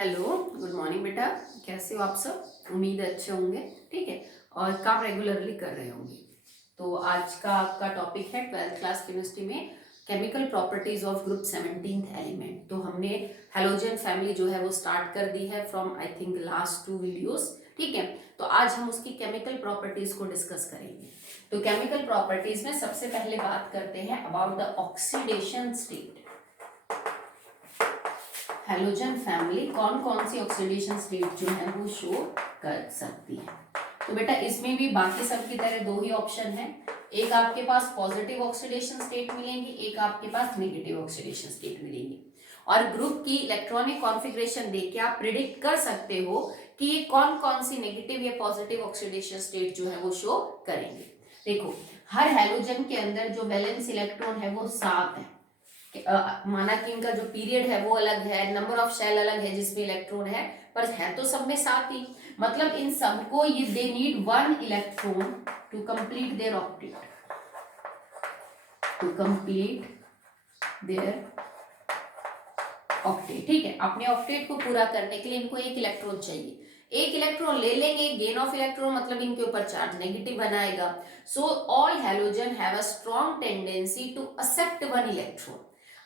Hello, good morning बेटा। कैसे हो आप सब? उम्मीद है अच्छे होंगे। ठीक है। और काम रेगुलरली कर रहे होंगे। तो आज का आपका टॉपिक है 12th क्लास केमिस्ट्री में chemical properties of group 17th element. तो हमने हेलोजन फैमिली जो है वो स्टार्ट कर दी है from I think last 2 videos. ठीक है। तो आज हम उसकी केमिकल प्रॉपर्टीज को डिस्कस करेंगे। तो केमिकल प्रॉपर्टीज में सबसे पहले बात करते हैं about the oxidation state. Halogen family कौन कौन सी ऑक्सीडेशन स्टेट जो है वो शो कर सकती है। तो बेटा इसमें भी बाकी सब की तरह दो ही ऑप्शन है। एक आपके पास पॉजिटिव ऑक्सीडेशन स्टेट मिलेंगी, एक आपके पास नेगेटिव ऑक्सीडेशन स्टेट मिलेंगी। और ग्रुप की इलेक्ट्रॉनिक कॉन्फ़िगरेशन देख के आप प्रिडिक्ट कर सकते हो कि ये कौन कौन सी नेगेटिव या पॉजिटिव ऑक्सीडेशन स्टेट जो है वो शो करेंगे। देखो, हर हेलोजन के अंदर जो वैलेंस इलेक्ट्रॉन है वो 7 है। माना कि इनका जो पीरियड है वो अलग है, नंबर ऑफ शेल अलग है जिसमें इलेक्ट्रॉन है, पर है तो सब में 7 ही। मतलब इन सबको ये they need 1 electron to complete their octet, to complete their octet. ठीक है, अपने ऑक्टेट को पूरा करने के लिए इनको 1 इलेक्ट्रॉन चाहिए। 1 इलेक्ट्रॉन ले लेंगे, गेन ऑफ इलेक्ट्रॉन मतलब इनके ऊपर चार्ज नेगेटिव बनाएगा। So all halogen have a strong tendency to accept 1 electron.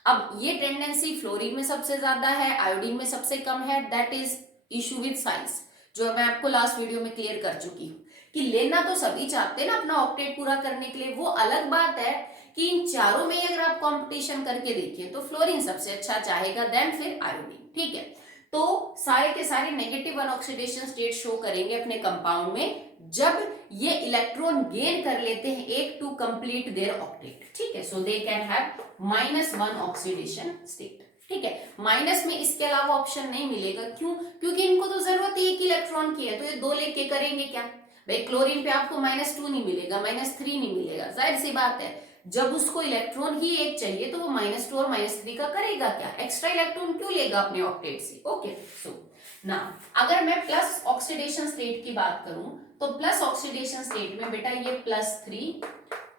अब ये टेंडेंसी फ्लोरीन में सबसे ज्यादा है, आयोडीन में सबसे कम है। That is issue with size, जो मैं आपको लास्ट वीडियो में क्लियर कर चुकी हूँ कि लेना तो सभी चाहते हैं ना अपना ऑक्टेट पूरा करने के लिए। वो अलग बात है कि इन चारों में अगर आप कंपटीशन करके देखिए तो फ्लोरीन सबसे अच्छा चाहेगा, देन फिर आयोडीन। ठीक है। तो सारे के सारे नेगेटिव ऑक्सीडेशन स्टेट शो करेंगे अपने कंपाउंड में जब ये इलेक्ट्रॉन गेन कर लेते हैं एक टू कंप्लीट देयर ऑक्टेट। ठीक है। So they can have -1 oxidation state. ठीक है। माइनस में इसके अलावा ऑप्शन नहीं मिलेगा। क्यों? क्योंकि इनको तो जरूरत एक इलेक्ट्रॉन की है, तो ये 2 लेके करेंगे क्या भाई। क्लोरीन पे आपको -2 नहीं मिलेगा, -3 नहीं मिलेगा, जाहिर सी बात है। जब उसको इलेक्ट्रॉन ही एक चाहिए तो वो -2 और -3 का करेगा क्या, एक्स्ट्रा इलेक्ट्रॉन क्यों लेगा अपने ऑक्टेट से। ओके। सो ना अगर मैं प्लस ऑक्सीडेशन स्टेट की बात करूं तो प्लस ऑक्सीडेशन स्टेट में बेटा ये +3,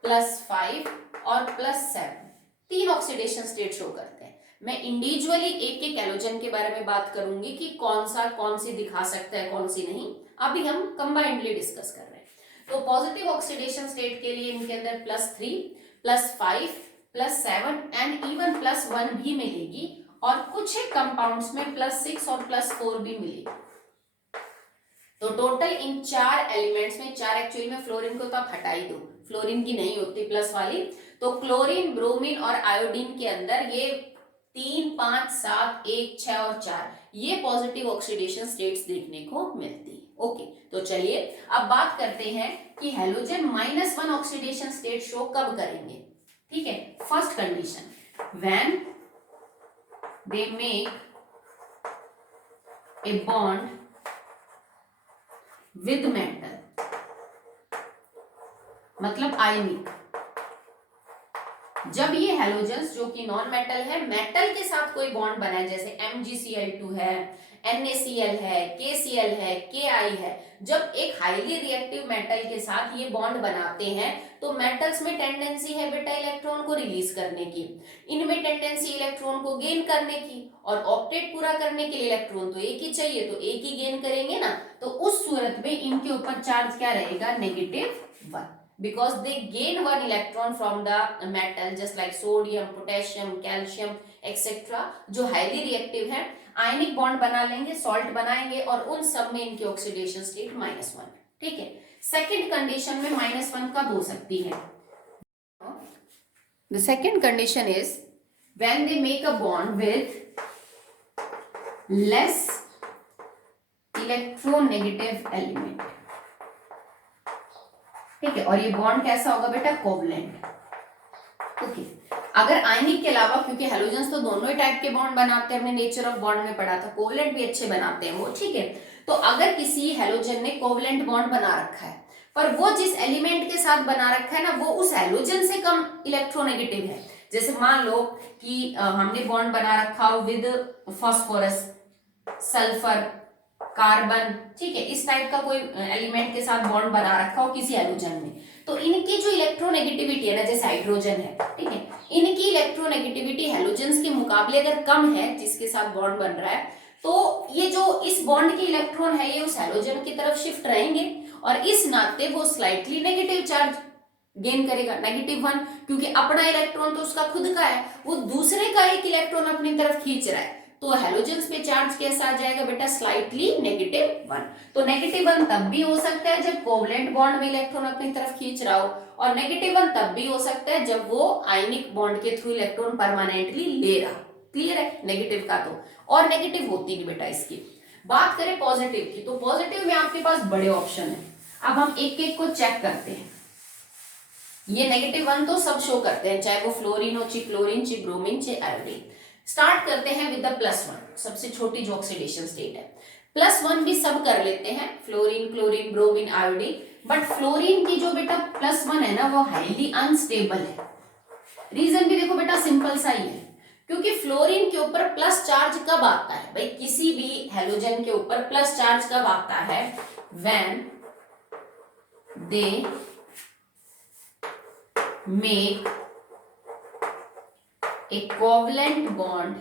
+5 और +7 3 ऑक्सीडेशन स्टेट शो करते हैं। मैं इंडिविजुअली एक एक हैलोजन के बारे में बात करूंगी कि कौन सी दिखा सकता है कौन सी नहीं। अभी हम कंबाइंडली डिस्कस कर रहे हैं। तो पॉजिटिव ऑक्सीडेशन स्टेट के लिए इनके अंदर +3, +5, +7 एंड इवन +1 भी मिलेगी, और कुछ एक कंपाउंड्स में +6 और +4 भी मिलेगी। तो टोटल इन 4 एलिमेंट्स में, 4 एक्चुअली में फ्लोरीन को तो आप हटा ही दो, फ्लोरीन की नहीं होती प्लस वाली। तो क्लोरीन, ब्रोमीन और आयोडीन के अंदर ये 3, 5, 7, 1, 6 और 4 ये पॉजिटिव ऑक्सीडेशन स्टेट्स देखने को मिलती है। ओके। तो चलिए अब बात करते हैं कि हैलोजन -1 ऑक्सीडेशन स्टेट शो कब करेंगे। ठीक है। First condition, when they make a bond with metal, मतलब आयनिक। जब ये हैलोजेंस जो कि नॉन मेटल है, मेटल के साथ कोई बॉन्ड बनाए, जैसे MgCl2 है, NaCl है, KCl है, Ki है, जब एक हाईली रिएक्टिव मेटल के साथ ये बॉन्ड बनाते हैं तो मेटल्स में टेंडेंसी है बेटा इलेक्ट्रॉन को रिलीज करने की, इनमें टेंडेंसी इलेक्ट्रॉन को गेन करने की, और ऑक्टेट पूरा करने के लिए इलेक्ट्रॉन तो एक ही चाहिए, तो एक ही गेन करेंगे ना। तो उस सूरत में इनके ऊपर चार्ज क्या रहेगा, -1, because they gain 1 electron from the metal just like sodium, potassium, calcium etc. जो हाईली रिएक्टिव है, आयनिक बॉन्ड बना लेंगे, सॉल्ट बनाएंगे, और उन सब में इनकी ऑक्सीडेशन स्टेट -1। ठीक है। सेकंड कंडीशन में -1 कब हो सकती है? The second condition is when they make a bond with less electronegative element। ठीक है। और ये बॉन्ड कैसा होगा बेटा, कोवलेंट। ओके। अगर आयनिक के अलावा, क्योंकि हैलोजेंस तो दोनों ही टाइप के बॉन्ड बनाते हैं, हमने नेचर ऑफ बॉन्ड में पढ़ा था, कोवलेंट भी अच्छे बनाते हैं वो। ठीक है। तो अगर किसी हैलोजन ने कोवलेंट बॉन्ड बना रखा है, पर वो जिस एलिमेंट के साथ बना रखा है ना, वो उस हैलोजन से कम इलेक्ट्रोनेगेटिव है। जैसे मान लो कि हमने बॉन्ड बना रखा हो विद फास्फोरस, सल्फर, कार्बन, ठीक है, इस टाइप का कोई एलिमेंट के साथ बॉन्ड बना रखा हो किसी हैलोजन में, तो इनकी जो इलेक्ट्रोनेगेटिविटी है ना, जैसे हाइड्रोजन है, ठीक है, इनकी इलेक्ट्रोनेगेटिविटी हैलोजेंस के मुकाबले अगर कम है जिसके साथ बॉन्ड बन रहा है, तो ये जो इस बॉन्ड के इलेक्ट्रॉन है ये उस हैलोजन की तरफ शिफ्ट रहेंगे और इस नाते वो स्लाइटली नेगेटिव चार्ज गेन करेगा, -1, क्योंकि अपना इलेक्ट्रॉन तो उसका खुद का है, वो दूसरे का एक इलेक्ट्रॉन अपनी तरफ खींच रहा है, तो हैलोजेंस पे चार्ज कैसा आ जाएगा बेटा, स्लाइटली -1। तो -1 तब भी हो सकता है जब कोवलेंट बॉन्ड में इलेक्ट्रॉन अपनी तरफ खींच रहा हो, और -1 तब भी हो सकता है जब वो आयनिक बॉन्ड के थ्रू इलेक्ट्रॉन परमानेंटली ले रहा। क्लियर है नेगेटिव का तो, और नेगेटिव होती नहीं बेटा इसकी। बात करें पॉजिटिव की, तो पॉजिटिव में आपके पास बड़े ऑप्शन है। अब हम एक एक को चेक करते हैं। ये -1 तो सब शो करते हैं, चाहे वो फ्लोरीन हो, ची क्लोरीन, ची ब्रोमीन, ची आयोडीन। स्टार्ट करते हैं विद द +1, सबसे छोटी जो ऑक्सीडेशन स्टेट है। +1 भी सब कर लेते हैं, fluorine, chlorine, bromine, iodine. But fluorine की जो बेटा +1 है ना, वो हाईली अनस्टेबल है। रीजन भी देखो बेटा सिंपल सा ही है, क्योंकि फ्लोरीन के ऊपर प्लस चार्ज कब आता है भाई, किसी भी हैलोजन के ऊपर प्लस चार्ज कब आता है, when they make a covalent bond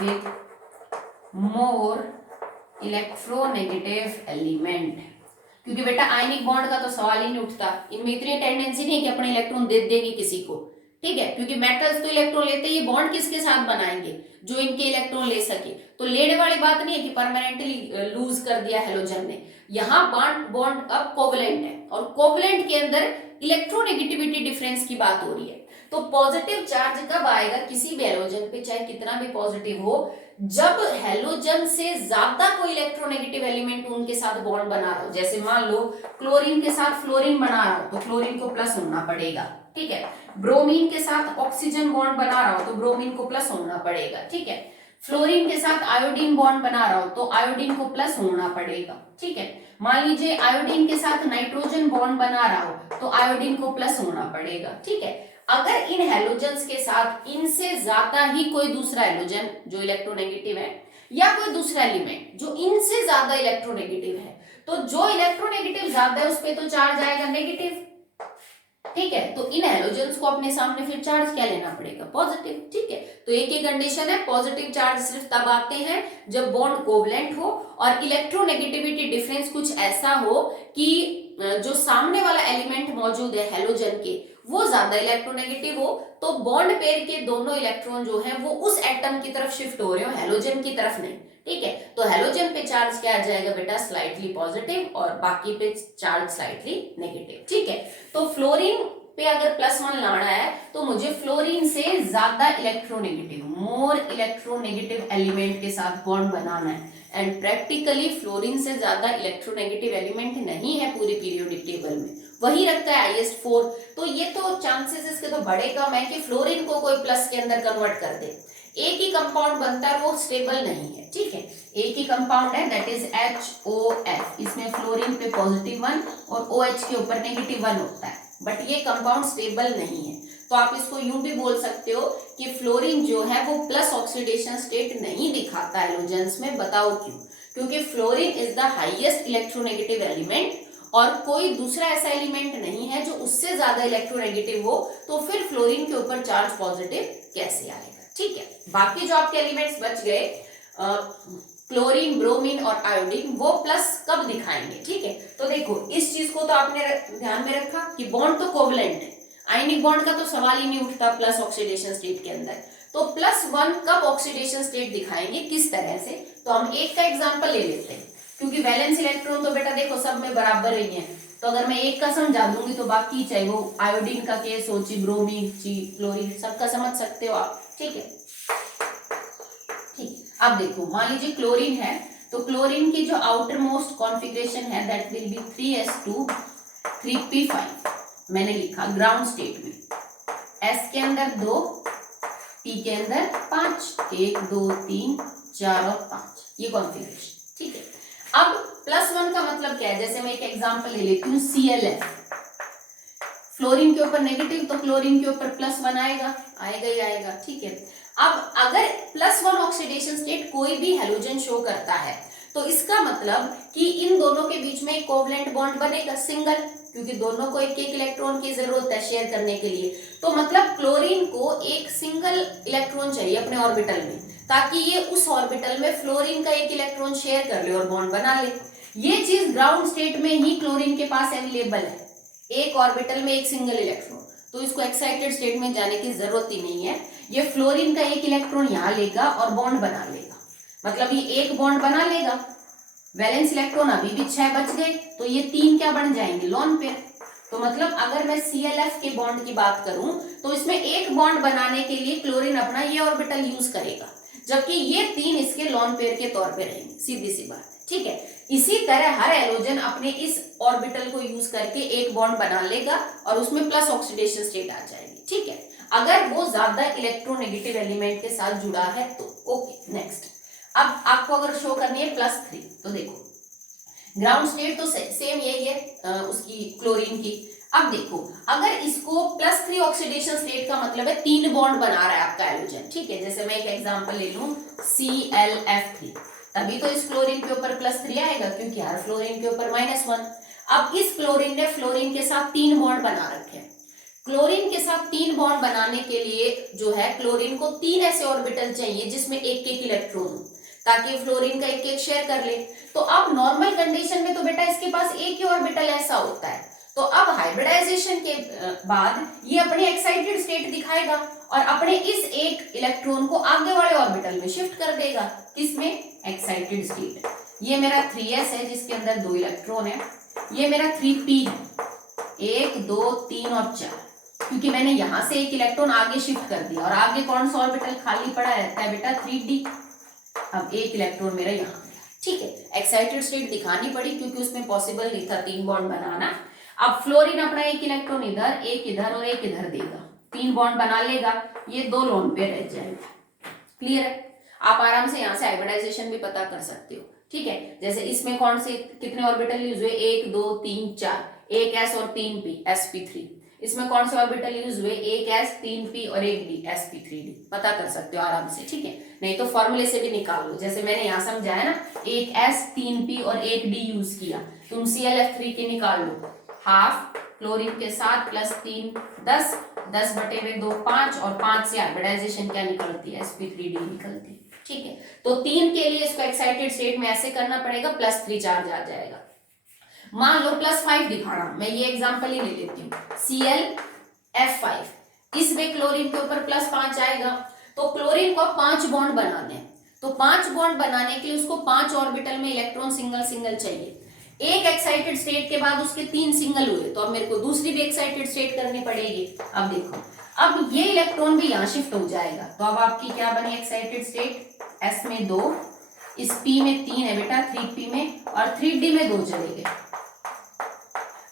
with more electronegative element। क्योंकि बेटा आयनिक बॉन्ड का तो सवाल ही नहीं उठता, इनमें इतनी टेंडेंसी नहीं कि अपने इलेक्ट्रॉन दे देंगे किसी को, ठीक है, क्योंकि मेटल्स तो इलेक्ट्रॉन लेते हैं, ये बॉन्ड किसके साथ बनाएंगे, जो इनके इलेक्ट्रॉन ले सके। तो लेने वाली बात नहीं है कि परमानेंटली लूज कर दिया हैलोजन ने, यहाँ बॉन्ड अब कोवलेंट है, और कोवलेंट के अंदर इलेक्ट्रोनेगेटिविटी डिफरेंस की बात हो रही है। तो पॉजिटिव चार्ज कब आएगा किसी भी हैलोजन पे, चाहे कितना भी पॉजिटिव हो, जब हैलोजन से ज्यादा कोई इलेक्ट्रोनेगेटिव एलिमेंट उनके साथ बॉन्ड बना रहा हो। जैसे मान लो क्लोरीन के साथ फ्लोरीन बना रहा हो तो फ्लोरीन को प्लस होना पड़ेगा, ठीक है। ब्रोमीन के साथ ऑक्सीजन बॉन्ड बना रहा हो तो ब्रोमीन को प्लस होना पड़ेगा, ठीक है। फ्लोरीन के साथ आयोडीन बॉन्ड बना रहा हो तो आयोडीन को प्लस होना पड़ेगा, ठीक है। मान लीजिए आयोडीन के साथ नाइट्रोजन बॉन्ड बना रहा हो तो आयोडीन को प्लस होना पड़ेगा, ठीक है। अगर इन हैलोजेंस के साथ इनसे ज्यादा ही कोई दूसरा हैलोजन जो इलेक्ट्रोनेगेटिव है, या कोई दूसरा एलिमेंट जो इनसे ज्यादा इलेक्ट्रोनेगेटिव है, तो जो इलेक्ट्रोनेगेटिव ज्यादा है उस पे तो चार्ज आएगा नेगेटिव, ठीक है। तो इन हैलोजेंस को अपने सामने फिर चार्ज क्या लेना पड़ेगा, पॉजिटिव, ठीक है। तो एक ही कंडीशन है, पॉजिटिव चार्ज सिर्फ तब आते हैं जब बॉन्ड कोवलेंट हो और इलेक्ट्रोनेगेटिविटी डिफरेंस कुछ ऐसा हो कि जो सामने वाला एलिमेंट मौजूद है हैलोजन के वो ज्यादा इलेक्ट्रोनेगेटिव हो, तो बॉन्ड पेयर के दोनों इलेक्ट्रॉन जो है वो उस एटम की तरफ शिफ्ट हो रहे हो, हैलोजन की तरफ नहीं, ठीक है। तो हैलोजन पे चार्ज क्या आ जाएगा बेटा, स्लाइटली पॉजिटिव, और बाकी पे चार्ज स्लाइटली नेगेटिव, ठीक है। तो फ्लोरीन पे अगर +1 लाना है तो मुझे फ्लोरीन से ज्यादा इलेक्ट्रोनेगेटिव, मोर इलेक्ट्रोनेगेटिव एलिमेंट के साथ बॉन्ड बनाना है, एंड प्रैक्टिकली फ्लोरीन से ज्यादा इलेक्ट्रोनेगेटिव एलिमेंट नहीं है पूरी पीरियोडिक टेबल में, वही रखता है हाईएस्ट 4। तो ये तो चांसेस इसके तो बड़े कम है कि फ्लोरीन को कोई प्लस के अंदर कन्वर्ट कर दे। एक ही कंपाउंड बनता है, वो स्टेबल नहीं है, ठीक है। एक ही कंपाउंड है, दैट इज HOF, इसमें फ्लोरीन पे +1 और OH के ऊपर -1 होता है, बट ये कंपाउंड स्टेबल नहीं है। तो आप इसको यूं भी बोल सकते हो कि फ्लोरीन जो है वो प्लस ऑक्सीडेशन स्टेट नहीं दिखाता हैलोजेंस में। बताओ क्यों, क्योंकि fluorine is the highest electronegative element, और कोई दूसरा ऐसा एलिमेंट नहीं है जो उससे ज्यादा इलेक्ट्रोनेगेटिव हो, तो फिर फ्लोरीन के ऊपर चार्ज पॉजिटिव कैसे आएगा, ठीक है। बाकी जो आपके एलिमेंट्स बच गए क्लोरीन, ब्रोमीन और आयोडीन, वो प्लस कब दिखाएंगे, ठीक है। तो देखो इस चीज को तो आपने ध्यान में रखा कि बॉन्ड तो कोवलेंट है, आयनिक बॉन्ड का तो सवाल ही नहीं उठता प्लस ऑक्सीडेशन स्टेट के अंदर। तो +1 कब ऑक्सीडेशन स्टेट दिखाएंगे, किस तरह से, तो हम एक का एग्जांपल ले लेते हैं, क्योंकि वैलेंस इलेक्ट्रॉन तो बेटा देखो सब में बराबर ही है। तो अगर मैं एक का समझा दूंगी तो बाकी चाहे वो आयोडीन का केस हो, ची ब्रोमीन, ची क्लोरीन, सबका समझ सकते हो आप, ठीक है। ठीक, अब देखो मान लीजिए क्लोरीन है, तो क्लोरीन की जो आउटर मोस्ट कॉन्फ़िगरेशन है that will be 3s2 3p5, मैंने लिखा ग्राउंड स्टेट में, S के अंदर 2, P के अंदर 5, 1 2 3 4 और 5, ये कॉन्फ़िगरेशन, ठीक है। अब +1 का मतलब क्या है, जैसे मैं एक एग्जांपल ले लेती हूँ, ClF, फ्लोरीन के ऊपर नेगेटिव तो क्लोरीन के ऊपर +1 आएगा, आएगा ही आएगा, ठीक है। अब अगर +1 ऑक्सीडेशन स्टेट कोई भी हैलोजन शो करता है तो इसका मतलब कि इन दोनों के बीच में एक कोवलेंट बॉन्ड बनेगा, सिंगल, क्योंकि दोनों को एक एक इलेक्ट्रॉन की जरूरत है शेयर करने के लिए। तो मतलब क्लोरीन को एक सिंगल इलेक्ट्रॉन चाहिए अपने ऑर्बिटल में, ताकि ये उस ऑर्बिटल में फ्लोरीन का एक इलेक्ट्रॉन शेयर कर ले और बॉन्ड बना ले। ये चीज ग्राउंड स्टेट में ही क्लोरीन के पास अवेलेबल है, एक ऑर्बिटल में एक सिंगल इलेक्ट्रॉन, तो इसको एक्साइटेड स्टेट में जाने की जरूरत ही नहीं है। ये फ्लोरीन का एक इलेक्ट्रॉन यहाँ लेगा और बॉन्ड बना लेगा, मतलब ये एक बॉन्ड बना लेगा, वैलेंस इलेक्ट्रॉन अभी भी 6 बच गए, तो ये 3 क्या बन जाएंगे, लोन पेयर। तो मतलब अगर मैं ClF के बॉन्ड की बात करूं तो इसमें एक बॉन्ड बनाने के लिए क्लोरीन अपना ये ऑर्बिटल यूज करेगा, जबकि ये 3 इसके लोन पेयर के तौर पे रहेंगे, सीधी सी बात है, ठीक है। इसी तरह हर एलोजन अपने इस ऑर्बिटल को यूज करके एक बॉन्ड बना लेगा और उसमें प्लस ऑक्सीडेशन स्टेट आ जाएगी, ठीक है, अगर वो ज्यादा इलेक्ट्रोनेगेटिव एलिमेंट के साथ जुड़ा है तो। ओके नेक्स्ट, अब आपको अगर शो करनी है +3, तो देखो ग्राउंड स्टेट तो सेम यही है उसकी क्लोरीन की। अब देखो अगर इसको +3 ऑक्सीडेशन स्टेट का मतलब है 3 बॉन्ड बना रहा है आपका एलोजन, ठीक है। जैसे मैं एक एग्जांपल ले लूं ClF3, तभी तो इस क्लोरीन के ऊपर +3 आएगा, क्योंकि हर फ्लोरीन के ऊपर -1। अब इस क्लोरीन ने फ्लोरीन के साथ 3 बॉन्ड बना रखे हैं। क्लोरीन के साथ 3 बॉन्ड बनाने के लिए जो है क्लोरीन को 3 ऐसे ऑर्बिटल चाहिए जिसमें एक एक इलेक्ट्रॉन हो, ताकि फ्लोरीन का एक एक शेयर कर ले। तो अब नॉर्मल कंडीशन में तो बेटा इसके पास एक ही ऑर्बिटल ऐसा होता है, तो अब हाइब्रिडाइजेशन के बाद ये अपने एक्साइटेड स्टेट दिखाएगा और अपने इस एक इलेक्ट्रॉन को आगे वाले ऑर्बिटल में शिफ्ट कर देगा, किसमें, एक्साइटेड स्टेट। ये मेरा 3s है जिसके अंदर 2 इलेक्ट्रॉन है, ये मेरा 3p है, 1 2 3 और 4, क्योंकि मैंने यहां से एक इलेक्ट्रॉन आगे शिफ्ट कर दिया और आगे कौन सा ऑर्बिटल खाली पड़ा रहता है बेटा, 3d। अब एक इलेक्ट्रॉन मेरा यहाँ गया, ठीक है। एक्साइटेड स्टेट दिखानी पड़ी क्योंकि उसमें पॉसिबल नहीं था 3 बॉन्ड बनाना। अब फ्लोरीन अपना एक इलेक्ट्रॉन इधर, एक इधर और एक इधर देगा, 3 बॉन्ड बना लेगा, ये 2 लोन पे रह जाएगा। क्लियर है, आप आराम से यहाँ से हाइब्रिडाइजेशन भी पता कर सकते हो, ठीक है। जैसे इसमें कौन से कितने ऑर्बिटल यूज हुए, 1 2 3 4, 1 s और 3 p, sp3। इसमें कौन से ऑर्बिटल यूज हुए, 1 s 3 p और 1 d, sp3d, पता कर सकते हो आराम से, ठीक है। नहीं तो फॉर्मूले से भी निकाल लो, जैसे मैंने यहाँ समझाया ना, 1 s 3 p और 1 d यूज किया, तुम ClF3 की निकाल लो, हाफ क्लोरीन के साथ +3 10, 10/2 5, और 5 से हाइब्रिडाइजेशन क्या निकलती है, sp3d निकलती है, ठीक है। तो 3 के लिए इसको एक्साइटेड स्टेट में ऐसे करना पड़ेगा, +3 चार्ज आ जाएगा। मान लो +5 दिखाना, मैं ये एग्जांपल ही ले लेती हूँ, ClF5, इसमें क्लोरीन के ऊपर +5 आएगा, तो क्लोरीन को 5 बॉन्ड बनाने हैं, तो 5 बॉन्ड बनाने के लिए उसको 5 ऑर्बिटल में इलेक्ट्रॉन सिंगल सिंगल चाहिए। एक एक्साइटेड स्टेट के बाद उसके 3 सिंगल हुए, तो अब मेरे को दूसरी भी एक्साइटेड स्टेट करनी पड़ेगी। अब देखो, अब ये इलेक्ट्रॉन भी यहाँ शिफ्ट हो जाएगा, तो अब आपकी क्या बनी एक्साइटेड स्टेट, S में 2, इस P में 3 है बेटा, 3p में, और 3d में 2 चले गए।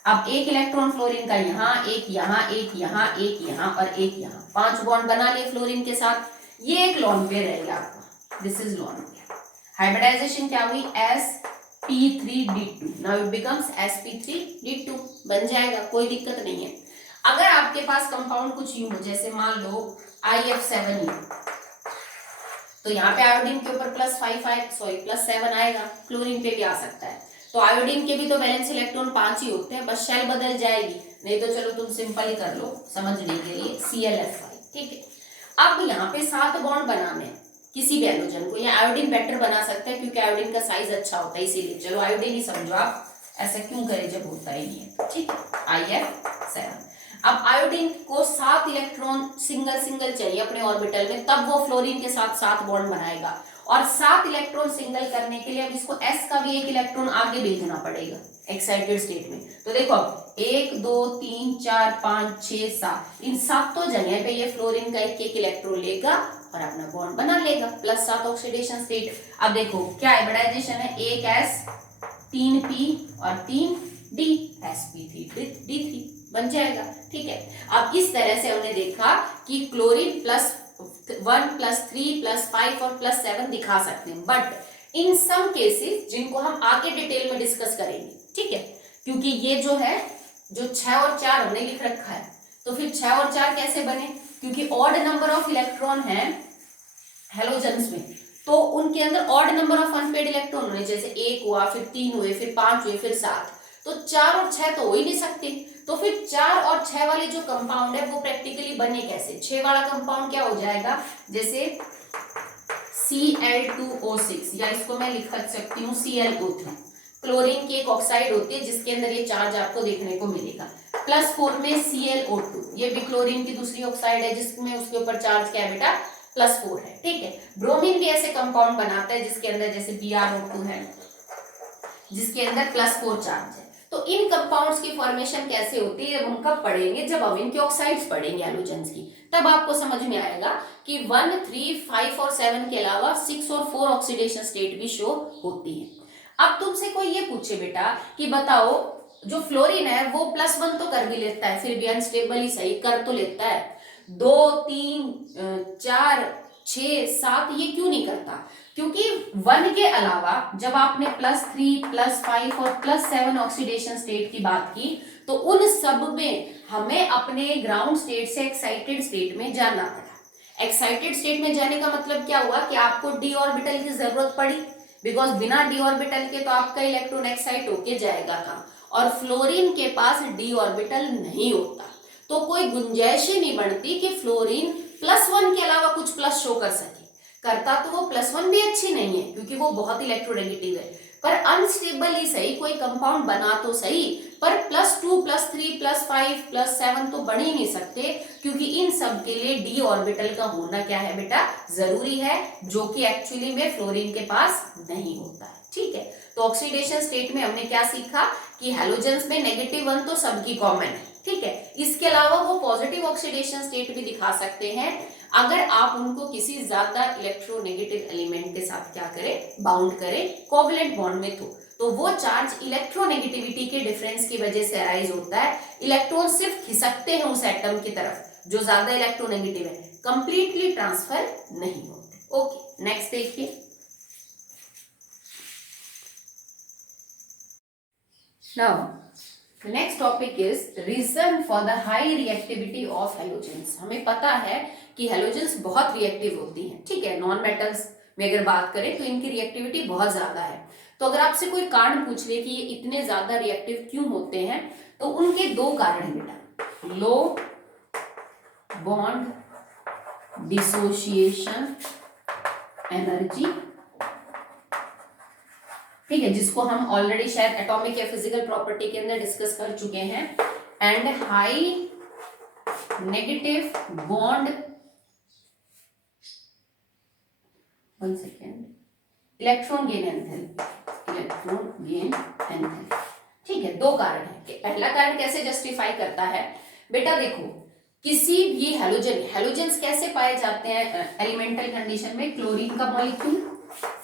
अब एक इलेक्ट्रॉन फ्लोरीन का यहाँ, एक यहाँ, एक यहाँ, एक यहाँ और एक यहाँ, 5 बॉन्ड बना लिए फ्लोरीन के साथ, ये एक लोन पेयर रहेगा आपका, this is lone pair. Hybridisation क्या हुई, sp3d2, now it becomes sp3d2 बन जाएगा, कोई दिक्कत नहीं है। अगर आपके पास कंपाउंड कुछ यूं हो, जैसे मान लो IF7, तो यहाँ पे आयोडीन के ऊपर +7 आएगा, क्लोरीन पे भी आ सकता है। तो आयोडीन के भी तो वैलेंस इलेक्ट्रॉन 5 ही होते हैं, बस शेल बदल जाएगी, नहीं तो चलो तुम सिंपल ही कर लो समझने के लिए, ClF5, ठीक है। अब यहाँ पे 7 बॉन्ड बनाने हैं किसी भी एलोजन को, या आयोडीन बेटर बना सकते हैं क्योंकि आयोडीन का साइज अच्छा होता है, इसीलिए चलो आयोडीन ही समझो आप, ऐसा क्यों करे जब होता ही नहीं है, ठीक है, IF7। अब आयोडीन को 7 इलेक्ट्रॉन सिंगल सिंगल चाहिए अपने ऑर्बिटल में, तब वो फ्लोरीन के साथ 7 बॉन्ड बनाएगा, और 7 इलेक्ट्रॉन सिंगल करने के लिए अब इसको S का भी एक इलेक्ट्रॉन आगे भेजना पड़ेगा एक्साइटेड स्टेट में। तो देखो 1 2 3 4 5 6 7, इन 7 जगह पे ये फ्लोरीन का एक एक इलेक्ट्रॉन लेगा और अपना बॉन्ड बना लेगा, +7 ऑक्सीडेशन स्टेट। अब देखो क्या हाइब्रिडाइजेशन है, 1 s 3p और 3d, sp3d3 बन जाएगा, ठीक है। अब इस तरह से हमने देखा कि क्लोरीन +1 +3 +5 और +7 दिखा सकते हैं, बट इन सम केसेस जिनको हम आगे डिटेल में डिस्कस करेंगे, ठीक है, क्योंकि ये जो है, जो 6 और 4 हमने लिख रखा है, तो फिर 6 और 4 कैसे बने, क्योंकि ऑड नंबर ऑफ इलेक्ट्रॉन है हेलोजन्स में, तो उनके अंदर odd number of unpaired electron होने, जैसे 1 हुआ, फिर 3 हुए, फिर 5 हुए, फिर 7, तो 4 और 6 तो हो ही नहीं सकते। तो फिर 4 और 6 वाले जो कंपाउंड है वो प्रैक्टिकली बने कैसे? 6 वाला कंपाउंड क्या हो जाएगा, जैसे Cl2O6, या इसको मैं लिख सकती हूँ ClO3। क्लोरीन की एक ऑक्साइड होती है जिसके अंदर ये चार्ज आपको देखने को मिलेगा। +4 में ClO2, ये भी क्लोरीन की दूसरी ऑक्साइड है जिसमें उसके ऊपर चार्ज क्या है बेटा, +4 है। ठीक है, ब्रोमीन भी ऐसे कंपाउंड बनाता है जिसके अंदर जैसे BrO2 है जिसके अंदर +4 चार्ज है। तो इन कंपाउंड्स की फॉर्मेशन कैसे होती है हम कब पढ़ेंगे, जब हम इनकी ऑक्साइड्स पढ़ेंगे हैलोजेंस की, तब आपको समझ में आएगा कि 1, 3, 5 और 7 के अलावा 6 और 4 ऑक्सीडेशन स्टेट भी शो होती है। अब तुमसे कोई ये पूछे बेटा कि बताओ जो फ्लोरीन है वो +1 तो कर भी लेता है, फिर भी अनस्टेबल ही सही कर तो लेता है, 2, 3, 4, 6, 7 ये क्यों नहीं करता? क्योंकि 1 के अलावा जब आपने +3, +5 और +7 ऑक्सीडेशन स्टेट की बात की तो उन सब में हमें अपने ग्राउंड स्टेट से एक्साइटेड स्टेट में जाना पड़ा। एक्साइटेड स्टेट में जाने का मतलब क्या हुआ कि आपको डी ऑर्बिटल की जरूरत पड़ी, बिकॉज बिना डी ऑर्बिटल के तो आपका इलेक्ट्रॉन एक्साइट होके जाएगा कहाँ, और फ्लोरीन के पास डी ऑर्बिटल नहीं होता, तो कोई गुंजाइश ही नहीं बनती कि फ्लोरीन +1 के अलावा कुछ प्लस शो कर सके। करता तो वो +1 भी अच्छी नहीं है क्योंकि वो बहुत इलेक्ट्रोनेगेटिव है, पर अनस्टेबल ही सही कोई कंपाउंड बना तो सही, पर +2, +3, +5, +7 तो बन ही नहीं सकते, क्योंकि इन सब के लिए डी ऑर्बिटल का होना क्या है बेटा, जरूरी है, जो कि एक्चुअली में फ्लोरीन के पास नहीं होता है। ठीक है, तो ऑक्सीडेशन स्टेट में हमने क्या सीखा कि हैलोजेंस में -1 तो सबकी कॉमन है। ठीक है, इसके अलावा वो पॉजिटिव ऑक्सीडेशन स्टेट भी दिखा सकते हैं अगर आप उनको किसी ज्यादा इलेक्ट्रोनेगेटिव एलिमेंट के साथ क्या करें, बाउंड करें, कोवलेंट बॉन्ड में तो वो चार्ज इलेक्ट्रोनेगेटिविटी के डिफरेंस की वजह से अराइज होता है। इलेक्ट्रॉन सिर्फ खिसकते हैं उस एटम की तरफ जो ज्यादा इलेक्ट्रोनेगेटिव है, कंप्लीटली ट्रांसफर नहीं होते। ओके, नेक्स्ट देखिए। Now the next topic is reason for the high reactivity of halogens। हमें पता है कि हेलोजेंस बहुत रिएक्टिव होती हैं। ठीक है, नॉन मेटल्स में अगर बात करें तो इनकी रिएक्टिविटी बहुत ज्यादा है। तो अगर आपसे कोई कारण पूछ ले कि ये इतने ज्यादा रिएक्टिव क्यों होते हैं, तो उनके 2 कारण हैं बेटा, लो बॉन्ड डिसोसिएशन एनर्जी, ठीक है, जिसको हम ऑलरेडी शायद एटॉमिक या फिजिकल प्रॉपर्टी के अंदर डिस्कस कर चुके हैं, and high negative bond, one second, electron gain enthalpy, electron gain enthalpy. ठीक है, 2 कारण है कि पहला कारण कैसे जस्टिफाई करता है बेटा, देखो किसी भी हेलोजेंस कैसे पाए जाते हैं एलिमेंटल कंडीशन में, क्लोरीन का मॉलिक्यूल,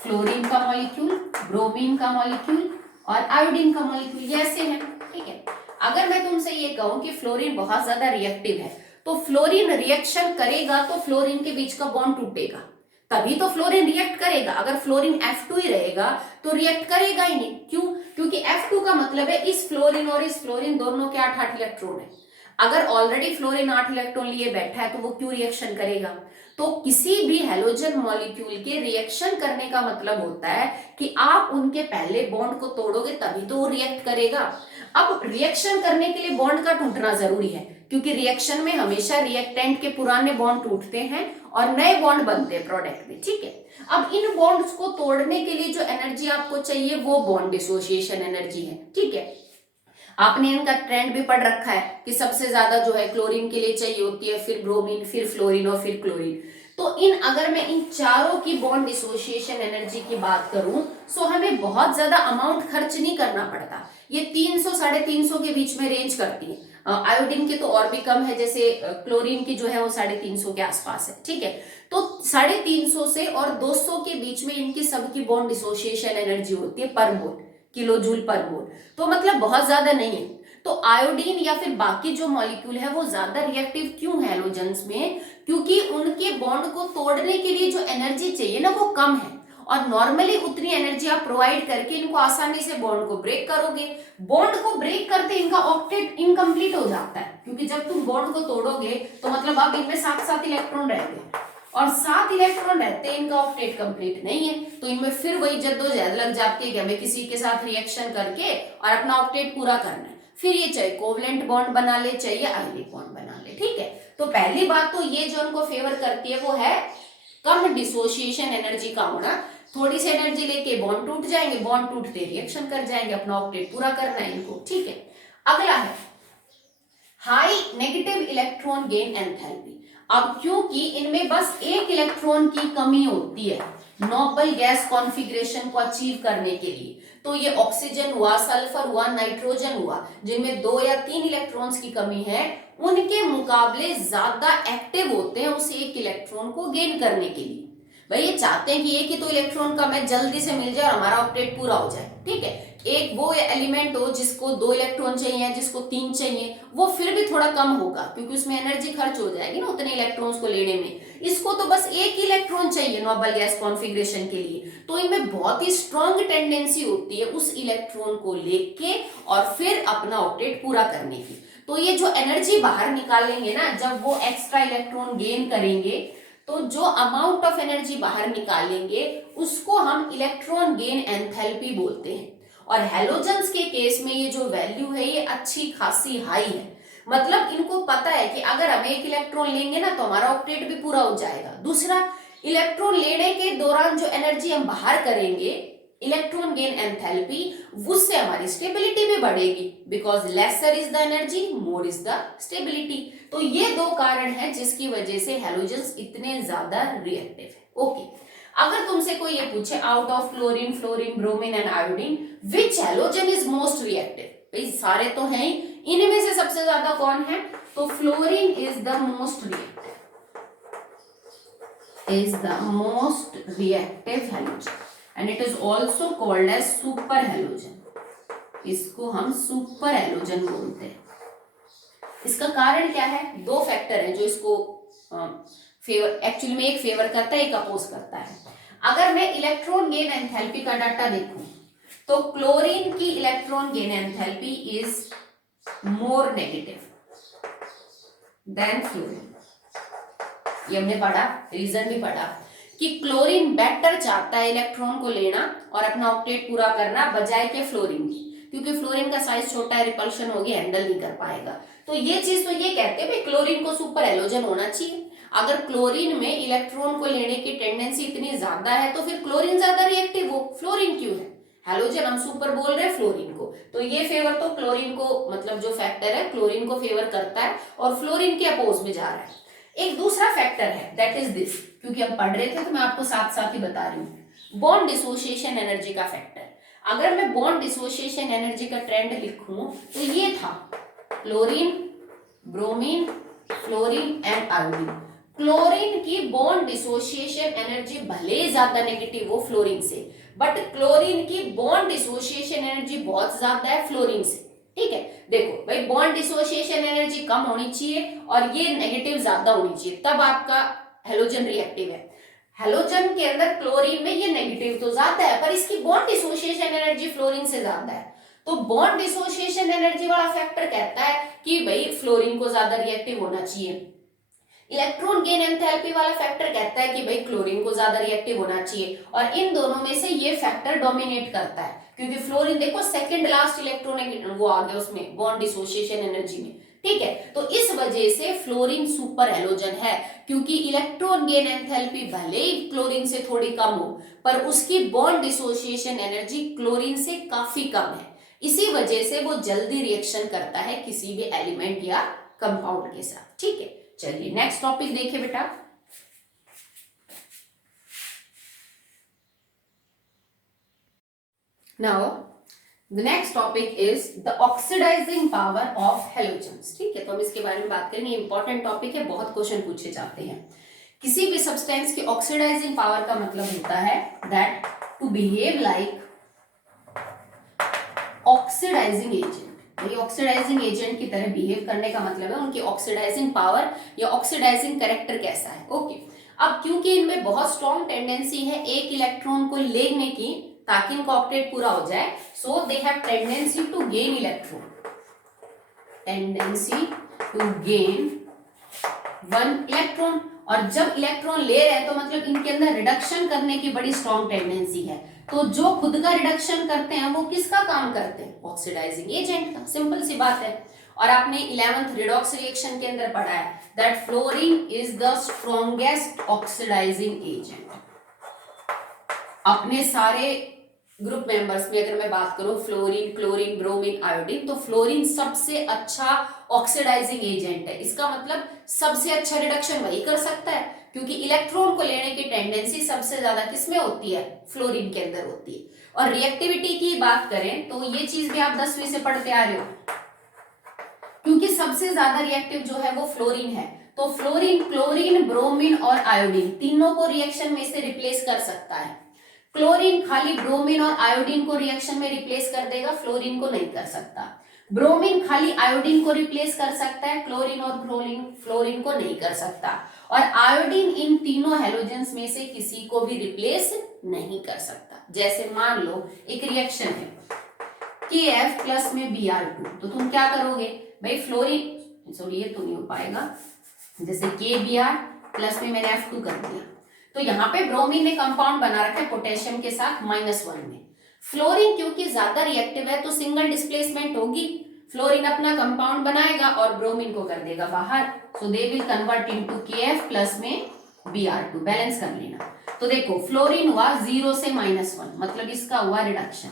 फ्लोरीन का मॉलिक्यूल, ब्रोमीन का मॉलिक्यूल और आयोडीन का मॉलिक्यूल, ये ऐसे हैं। ठीक है, अगर मैं तुमसे ये कहूं कि फ्लोरीन बहुत ज्यादा रिएक्टिव है, तो फ्लोरीन रिएक्शन करेगा तो फ्लोरीन के बीच का बॉन्ड टूटेगा, तभी तो फ्लोरीन रिएक्ट करेगा। अगर फ्लोरीन F2 ही रहेगा तो रिएक्ट करेगा ही नहीं। क्यों? क्योंकि F2 का मतलब है इस फ्लोरीन और इस फ्लोरीन दोनों के 8-8 इलेक्ट्रॉन है। अगर ऑलरेडी फ्लोरीन 8 इलेक्ट्रॉन लिए बैठा है तो वो क्यों रिएक्शन करेगा? तो किसी भी हैलोजन मॉलिक्यूल के रिएक्शन करने का मतलब होता है कि आप उनके पहले बॉन्ड को तोड़ोगे तभी तो वो रिएक्ट करेगा। अब रिएक्शन करने के लिए बॉन्ड का टूटना जरूरी है, क्योंकि रिएक्शन में हमेशा रिएक्टेंट के पुराने बॉन्ड टूटते हैं और नए बॉन्ड बनते हैं प्रोडक्ट में। ठीक है, अब इन बॉन्ड्स को तोड़ने के लिए जो एनर्जी आपको चाहिए वो बॉन्ड डिसोसिएशन एनर्जी है। ठीक है, आपने इनका ट्रेंड भी पढ़ रखा है कि सबसे ज्यादा जो है क्लोरीन के लिए चाहिए होती है, फिर ब्रोमीन, फिर फ्लोरीन और फिर क्लोरीन। तो अगर मैं इन चारों की बॉन्ड डिसोसिएशन एनर्जी की बात करूं तो हमें बहुत ज्यादा अमाउंट खर्च नहीं करना पड़ता। ये 300-350 के बीच में रेंज करती है। आयोडीन की तो और भी कम है, जैसे क्लोरीन की जो है वो 350 के आसपास है। ठीक है, तो 350 से और 200 के बीच में इनकी सबकी बॉन्ड डिसोसिएशन एनर्जी होती है पर मोल, किलो जूल पर मोल, तो मतलब बहुत ज्यादा नहीं है। तो आयोडीन या फिर बाकी जो मॉलिक्यूल है वो ज्यादा रिएक्टिव क्यों है हैलोजेंस में? क्योंकि उनके बॉन्ड को तोड़ने के लिए जो एनर्जी चाहिए ना वो कम है, और नॉर्मली उतनी एनर्जी आप प्रोवाइड करके इनको आसानी से बॉन्ड को ब्रेक करोगे। बॉन्ड को ब्रेक करते इनका ऑक्टेट इनकम्प्लीट हो जाता है, क्योंकि जब तुम बॉन्ड को तोड़ोगे तो मतलब अब इनमें 7-7 इलेक्ट्रॉन रहेंगे, और 7 इलेक्ट्रॉन रहते हैं, इनका ऑक्टेट कंप्लीट नहीं है, तो इनमें फिर वही जद्दोजहद लग जाती है कि हमें किसी के साथ रिएक्शन करके और अपना ऑक्टेट पूरा करना है। फिर ये चाहे कोवलेंट बॉन्ड बना ले, चाहिए आयनिक बॉन्ड बना ले, ठीक है। तो पहली बात तो ये जो उनको फेवर करती है वो है कम डिसोसिएशन एनर्जी का होना। थोड़ी सी एनर्जी लेके बॉन्ड टूट जाएंगे, बॉन्ड टूटते रिएक्शन कर जाएंगे, अपना ऑक्टेट पूरा करना है इनको, ठीक है। अगला है high negative electron gain enthalpy. अब क्योंकि इनमें बस एक इलेक्ट्रॉन की कमी होती है नोबल गैस कॉन्फ़िगरेशन को अचीव करने के लिए, तो ये ऑक्सीजन हुआ, सल्फर हुआ, नाइट्रोजन हुआ, जिनमें 2 या 3 इलेक्ट्रॉन्स की कमी है, उनके मुकाबले ज्यादा एक्टिव होते हैं उस एक इलेक्ट्रॉन को गेन करने के लिए। भाई ये चाहते हैं कि एक ही तो इलेक्ट्रॉन का मैच जल्दी से मिल जाए और हमारा ऑक्टेट पूरा हो जाए, ठीक है। एक वो एलिमेंट हो जिसको 2 इलेक्ट्रॉन चाहिए, जिसको 3 चाहिए, वो फिर भी थोड़ा कम होगा क्योंकि उसमें एनर्जी खर्च हो जाएगी ना उतने इलेक्ट्रॉन्स को लेने में। इसको तो बस एक ही इलेक्ट्रॉन चाहिए नोबल गैस कॉन्फ़िगरेशन के लिए, तो इनमें बहुत ही स्ट्रॉन्ग टेंडेंसी होती है उस इलेक्ट्रॉन को लेके और फिर अपना ऑक्टेट पूरा करने की। तो ये जो एनर्जी बाहर निकालेंगे ना, जब वो एक्स्ट्रा इलेक्ट्रॉन गेन करेंगे, तो जो अमाउंट ऑफ एनर्जी बाहर निकालेंगे उसको हम इलेक्ट्रॉन गेन एंथैल्पी बोलते हैं। और हैलोजेंस के केस में ये जो वैल्यू है ये अच्छी खासी हाई है, मतलब इनको पता है कि अगर हम एक इलेक्ट्रॉन लेंगे ना तो हमारा ऑक्टेट भी पूरा हो जाएगा। दूसरा, इलेक्ट्रॉन लेने के दौरान जो एनर्जी हम बाहर करेंगे इलेक्ट्रॉन गेन एंथैल्पी, उससे हमारी स्टेबिलिटी भी बढ़ेगी, because lesser is the energy, more is the stability. तो ये 2 कारण है जिसकी वजह से हैलोजेंस इतने ज्यादा रिएक्टिव है। ओके, अगर तुमसे कोई ये पूछे out of chlorine, fluorine, bromine and iodine which halogen is most reactive, भाई सारे तो हैं ही, इनमें से सबसे ज्यादा कौन है, तो fluorine is the most reactive, is the most reactive halogen and it is also called as super halogen, इसको हम सुपर हैलोजन बोलते हैं। इसका कारण क्या है, 2 फैक्टर है जो इसको फेवर, एक्चुअली में एक फेवर करता है, एक अपोज करता है। अगर मैं इलेक्ट्रॉन गेन एंथैल्पी का डाटा देखूं तो क्लोरीन की electron gain enthalpy is more negative than fluorine. ये हमने पढ़ा, रीजन भी पढ़ा कि क्लोरीन बेटर चाहता है इलेक्ट्रॉन को लेना और अपना ऑक्टेट पूरा करना बजाय के फ्लोरीन की, क्योंकि फ्लोरीन का साइज छोटा है, रिपल्शन होगी, हैंडल नहीं कर पाएगा। तो ये चीज तो ये कहते हैं भाई क्लोरीन को सुपर हैलोजन होना चाहिए। अगर क्लोरीन में इलेक्ट्रॉन को लेने की टेंडेंसी इतनी ज्यादा है तो फिर क्लोरीन ज्यादा रिएक्टिव हो, फ्लोरीन क्यों है, हैलोजन हम सुपर बोल रहे हैं फ्लोरीन को, तो ये फेवर तो क्लोरीन को, मतलब जो फैक्टर है क्लोरीन को फेवर करता है और फ्लोरीन के अपोज में जा रहा है। एक दूसरा फैक्टर है, दैट इज दिस, क्योंकि हम पढ़ रहे थे तो मैं आपको साथ साथ ही बता रही हूँ, बॉन्ड डिसोसिएशन एनर्जी का फैक्टर। अगर मैं बॉन्ड डिसोसिएशन एनर्जी का ट्रेंड लिखूं तो ये था chlorine, bromine, fluorine and iodine. Chlorine की बॉन्ड डिसोसिएशन एनर्जी भले ज्यादा नेगेटिव हो फ्लोरीन से, बट क्लोरीन की बॉन्ड डिसोसिएशन एनर्जी बहुत ज्यादा है फ्लोरीन से, ठीक है। देखो भाई, बॉन्ड डिसोसिएशन एनर्जी कम होनी चाहिए और ये नेगेटिव ज्यादा होनी चाहिए, तब आपका हैलोजन रिएक्टिव है। हैलोजन के अंदर क्लोरीन में ये नेगेटिव तो ज्यादा है पर इसकी बॉन्ड डिसोसिएशन एनर्जी फ्लोरीन से ज्यादा है, तो बॉन्ड डिसोसिएशन एनर्जी वाला फैक्टर कहता है कि भाई फ्लोरीन को ज्यादा रिएक्टिव होना चाहिए। इलेक्ट्रॉन गेन एंथैल्पी वाला फैक्टर कहता है कि भाई क्लोरीन को ज्यादा रिएक्टिव होना चाहिए, और इन दोनों में से ये फैक्टर डोमिनेट करता है, क्योंकि फ्लोरीन देखो सेकंड लास्ट इलेक्ट्रॉन वो आ गया उसमें बॉन्ड डिसोसिएशन एनर्जी में, ठीक है। तो इस वजह से फ्लोरीन सुपर हैलोजन है, क्योंकि इलेक्ट्रॉन गेन एंथैल्पी भले ही क्लोरीन से थोड़ी कम हो पर उसकी बॉन्ड डिसोसिएशन एनर्जी क्लोरीन से काफी कम है, इसी वजह से वो जल्दी रिएक्शन करता है किसी भी एलिमेंट या कंपाउंड के साथ, ठीक है। चलिए नेक्स्ट टॉपिक देखिए बेटा। Now the next topic is the oxidising power of halogens, ठीक है। तो हम इसके बारे में बात करेंगे, इंपॉर्टेंट टॉपिक है, बहुत क्वेश्चन पूछे जाते हैं। किसी भी सब्सटेंस की ऑक्सीडाइजिंग पावर का मतलब होता है that to behave like oxidising agent. ये ऑक्सीडाइजिंग एजेंट की तरह बिहेव करने का मतलब है उनकी ऑक्सीडाइजिंग पावर या ऑक्सीडाइजिंग कैरेक्टर कैसा है, ओके। अब क्योंकि इनमें बहुत स्ट्रॉन्ग टेंडेंसी है एक इलेक्ट्रॉन को लेने की ताकि इनका ऑक्टेट पूरा हो जाए, so they have tendency to gain electron, tendency to gain 1 electron, और जब इलेक्ट्रॉन ले रहे हैं तो मतलब इनके अंदर रिडक्शन करने की बड़ी स्ट्रॉन्ग टेंडेंसी है। तो जो खुद का रिडक्शन करते हैं वो किसका काम करते हैं? ऑक्सीडाइजिंग एजेंट का। सिंपल सी बात है। और आपने 11th रिडॉक्स रिएक्शन के अंदर पढ़ा है that fluorine is the strongest oxidising agent. अपने सारे ग्रुप मेंबर्स में अगर मैं बात करूं फ्लोरीन, क्लोरीन, ब्रोमीन, आयोडीन, तो फ्लोरीन सबसे अच्छा ऑक्सीडाइजिंग एजेंट है। इसका मतलब सबसे अच्छा रिडक्शन वही कर सकता है, क्योंकि इलेक्ट्रॉन को लेने की टेंडेंसी सबसे ज्यादा किसमें होती है? फ्लोरीन के अंदर होती है। और रिएक्टिविटी की बात करें तो ये चीज भी आप 10वीं से पढ़ते आ रहे हो, क्योंकि सबसे ज्यादा रिएक्टिव जो है वो फ्लोरीन है। तो फ्लोरीन क्लोरीन, ब्रोमीन और आयोडीन तीनों को रिएक्शन में से रिप्लेस कर सकता है। क्लोरीन खाली ब्रोमीन और आयोडीन को रिएक्शन में रिप्लेस कर देगा, फ्लोरीन को नहीं कर सकता। ब्रोमीन खाली आयोडीन को रिप्लेस कर सकता है, क्लोरीन और फ्लोरीन को नहीं कर सकता। और आयोडीन इन तीनों हैलोजेंस में से किसी को भी रिप्लेस नहीं कर सकता। जैसे मान लो एक रिएक्शन है KF प्लस में Br2, तो तुम क्या करोगे भाई? फ्लोरीन, सॉरी ये तो नहीं हो पाएगा, जैसे KBr प्लस में मैंने F2 कर दिया, तो यहाँ पे ब्रोमीन ने कंपाउंड बना रखा है पोटेशियम के साथ -1 में। फ्लोरीन क्योंकि ज्यादा रिएक्टिव है तो सिंगल डिस्प्लेसमेंट होगी, फ्लोरीन अपना कंपाउंड बनाएगा और ब्रोमीन को कर देगा बाहर, so they will convert into KF plus में Br2। बैलेंस कर लेना। तो देखो फ्लोरीन हुआ 0 से -1, मतलब इसका हुआ रिडक्शन।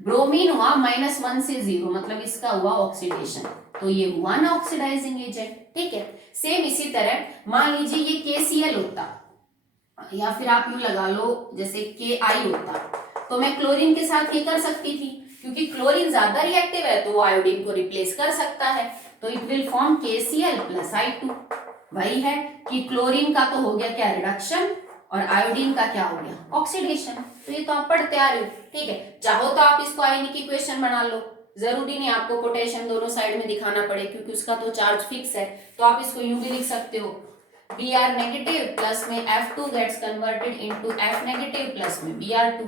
ब्रोमीन हुआ -1 से 0, मतलब इसका हुआ ऑक्सीडेशन। तो ये हुआ ना ऑक्सीडाइजिंग एजेंट। ठीक है। सेम इसी तरह मान लीजिए ये KCl होता, या फिर आप यूं लगा लो जैसे KI होता, तो मैं क्लोरीन के साथ ये कर सकती थी, क्योंकि क्लोरीन ज्यादा रिएक्टिव है तो वो आयोडीन को रिप्लेस कर सकता है। तो it will form KCl plus I2। वही है कि क्लोरीन का तो हो गया क्या? रिडक्शन। और आयोडीन का क्या हो गया? ऑक्सीडेशन। तो ये तो आप पढ़ते आ रहे हो। ठीक है। चाहो तो आप इसको आयनिक इक्वेशन बना लो, जरूरी नहीं आपको पोटेशियम दोनों साइड में दिखाना पड़े, क्योंकि उसका तो चार्ज फिक्स है। तो आप इसको यूं भी लिख सकते हो, Br नेगेटिव प्लस में F2 gets converted into F negative plus में Br2।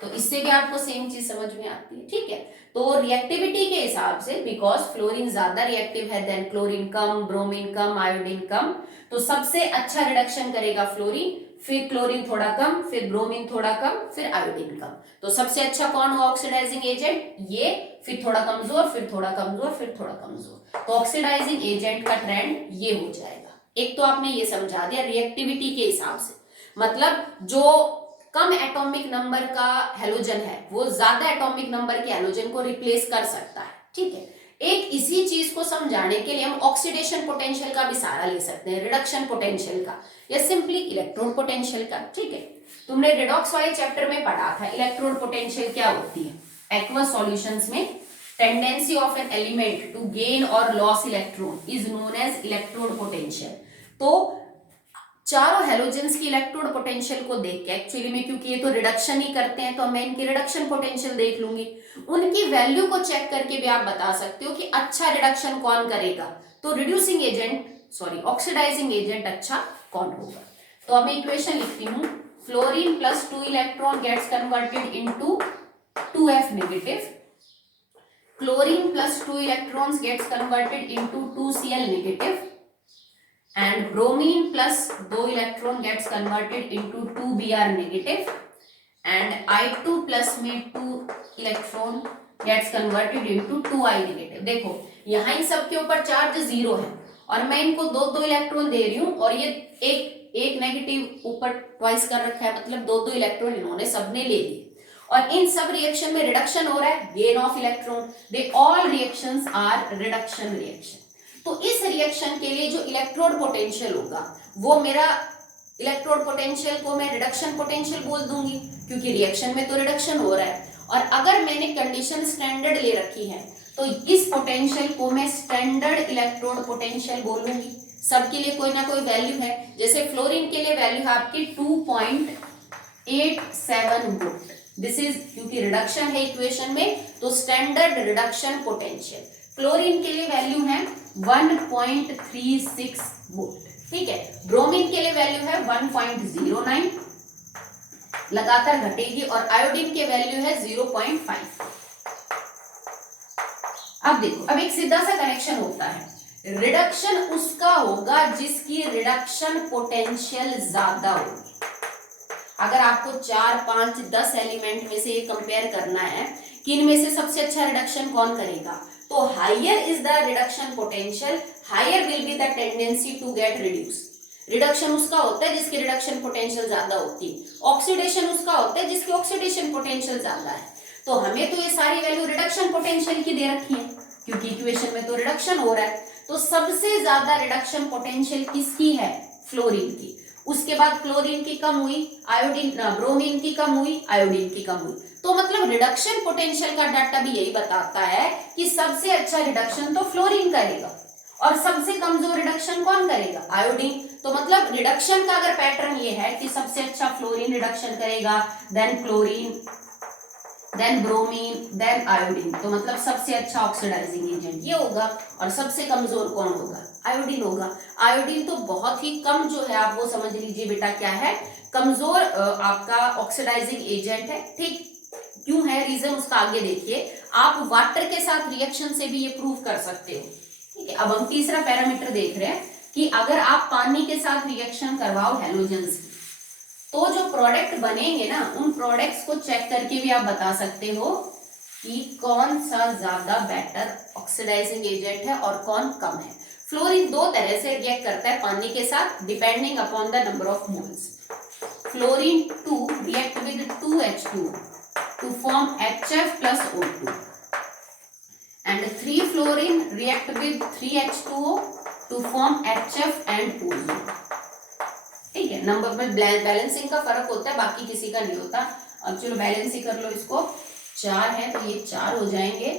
तो इससे भी आपको सेम चीज समझ में आती है। ठीक है। तो रिएक्टिविटी के हिसाब से बिकॉज फ्लोरीन ज्यादा रिएक्टिव है देन क्लोरीन कम, ब्रोमीन कम, आयोडीन कम, तो सबसे अच्छा रिडक्शन करेगा फ्लोरीन, फिर क्लोरीन थोड़ा कम, फिर ब्रोमीन थोड़ा कम, फिर आयोडीन कम। तो सबसे अच्छा कौन हुआ ऑक्सीडाइजिंग एजेंट? ये, फिर थोड़ा कमजोर, फिर थोड़ा कमजोर, फिर थोड़ा कमजोर। तो ऑक्सीडाइजिंग एजेंट का ट्रेंड ये हो जाएगा। एक तो आपने ये समझा दिया रिएक्टिविटी के हिसाब से, मतलब जो कम एटॉमिक नंबर का हैलोजन है वो ज्यादा एटॉमिक नंबर के हैलोजन को रिप्लेस कर सकता है। ठीक है। एक इसी चीज को समझाने के लिए हम ऑक्सीडेशन पोटेंशियल का भी सहारा ले सकते हैं, रिडक्शन पोटेंशियल का, या सिंपली इलेक्ट्रॉन पोटेंशियल का। ठीक है। तुमने रिडॉक्स वाले चैप्टर में पढ़ा था इलेक्ट्रॉन पोटेंशियल क्या होती है। एक्वस सॉल्यूशंस में tendency of an element to gain और loss electron is known as electrode potential. तो चारों हैलोजेंस की इलेक्ट्रोड पोटेंशियल को देख के एक्चुअली में, क्योंकि ये तो रिडक्शन ही करते हैं, तो मैं इनकी रिडक्शन पोटेंशियल देख लूंगी, उनकी वैल्यू को चेक करके भी आप बता सकते हो कि अच्छा रिडक्शन कौन करेगा। तो reducing agent, sorry oxidising agent अच्छा कौन होगा। तो अब मैं इक्वेशन लिखती हूँ, fluorine plus 2 electron gets converted into 2F negative, chlorine plus 2 electrons gets converted into 2Cl negative, and bromine plus 2 electron gets converted into 2Br negative, and I2 plus में 2 electron gets converted into 2I negative। देखो यहाँ इन सब के ऊपर charge 0 है और मैं इनको दो इलेक्ट्रॉन दे रही हूँ, और ये एक नेगेटिव ऊपर ट्वाइस कर रखा है, मतलब दो इलेक्ट्रॉन इन्होंने सबने ले लिए, और इन सब रिएक्शन में रिडक्शन हो रहा है, gain of electron. They all reactions are reduction reaction. तो इस रिएक्शन के लिए जो इलेक्ट्रोड पोटेंशियल होगा वो मेरा इलेक्ट्रोड पोटेंशियल को मैं रिडक्शन पोटेंशियल बोल दूंगी, क्योंकि रिएक्शन में तो रिडक्शन हो रहा है। और अगर मैंने कंडीशन स्टैंडर्ड ले रखी है तो इस पोटेंशियल को मैं स्टैंडर्ड इलेक्ट्रोड पोटेंशियल बोलूंगी। सबके लिए कोई ना कोई वैल्यू है, जैसे फ्लोरीन के लिए वैल्यू है आपकी 2.87 वोल्ट। दिस इज, क्योंकि रिडक्शन है इक्वेशन में, तो स्टैंडर्ड रिडक्शन पोटेंशियल। क्लोरीन के लिए वैल्यू है 1.36 वोल्ट। ठीक है। ब्रोमीन के लिए वैल्यू है 1.09, लगातार घटेगी, और आयोडीन के वैल्यू है 0.5। अब देखो, अब एक सीधा सा कनेक्शन होता है, रिडक्शन उसका होगा जिसकी रिडक्शन पोटेंशियल ज्यादा हो। अगर आपको 4, 5, 10 एलिमेंट में से ये कंपेयर करना है कि इनमें से सबसे अच्छा रिडक्शन कौन करेगा, तो higher is the reduction potential, higher will be the tendency to get reduce. Reduction उसका होता है जिसकी रिडक्शन पोटेंशियल ज्यादा होती है, ऑक्सीडेशन उसका होता है जिसकी ऑक्सीडेशन पोटेंशियल ज्यादा है। तो हमें तो ये सारी वैल्यू रिडक्शन पोटेंशियल की दे रखी है क्योंकि इक्वेशन में तो रिडक्शन हो रहा है। तो सबसे ज्यादा रिडक्शन पोटेंशियल किसकी है, फ्लोरीन की। उसके बाद क्लोरीन की कम हुई, आयोडीन ब्रोमीन की कम हुई, आयोडीन की कम हुई। तो मतलब रिडक्शन पोटेंशियल का डाटा भी यही बताता है कि सबसे अच्छा रिडक्शन तो फ्लोरीन करेगा और सबसे कमजोर रिडक्शन कौन करेगा, आयोडीन। तो मतलब रिडक्शन का अगर पैटर्न ये है कि सबसे अच्छा फ्लोरीन रिडक्शन करेगा, then chlorine, then bromine, then iodine, तो मतलब सबसे अच्छा ऑक्सीडाइजिंग एजेंट ये होगा और सबसे कमजोर कौन होगा, आयोडीन होगा। आयोडीन तो बहुत ही कम जो है, आप वो समझ लीजिए बेटा क्या है, कमजोर आपका ऑक्सीडाइजिंग एजेंट है। ठीक क्यों है, रीजन उसका आगे देखिए। आप वाटर के साथ रिएक्शन से भी ये प्रूव कर सकते हो। ठीक है, अब हम तीसरा पैरामीटर देख रहे हैं कि अगर आप पानी के साथ रिएक्शन करवाओ हैलोजेंस, तो जो प्रोडक्ट बनेंगे ना, उन प्रोडक्ट्स को चेक करके भी आप बता सकते हो कि कौन सा ज्यादा बेटर ऑक्सीडाइजिंग एजेंट है और कौन कम है। फ्लोरीन दो तरह से रिएक्ट करता है पानी के साथ depending upon the number of moles. Fluorine 2 react with 2H2 to form HF plus O2 and 3-fluorine react with 3H2O to form HF and OO। ठीक है, नंबर में बैलेंसिंग का फर्क होता है, बाकी किसी का नहीं होता। अब चलो बैलेंस ही कर लो इसको, 4 है तो ये 4 हो जाएंगे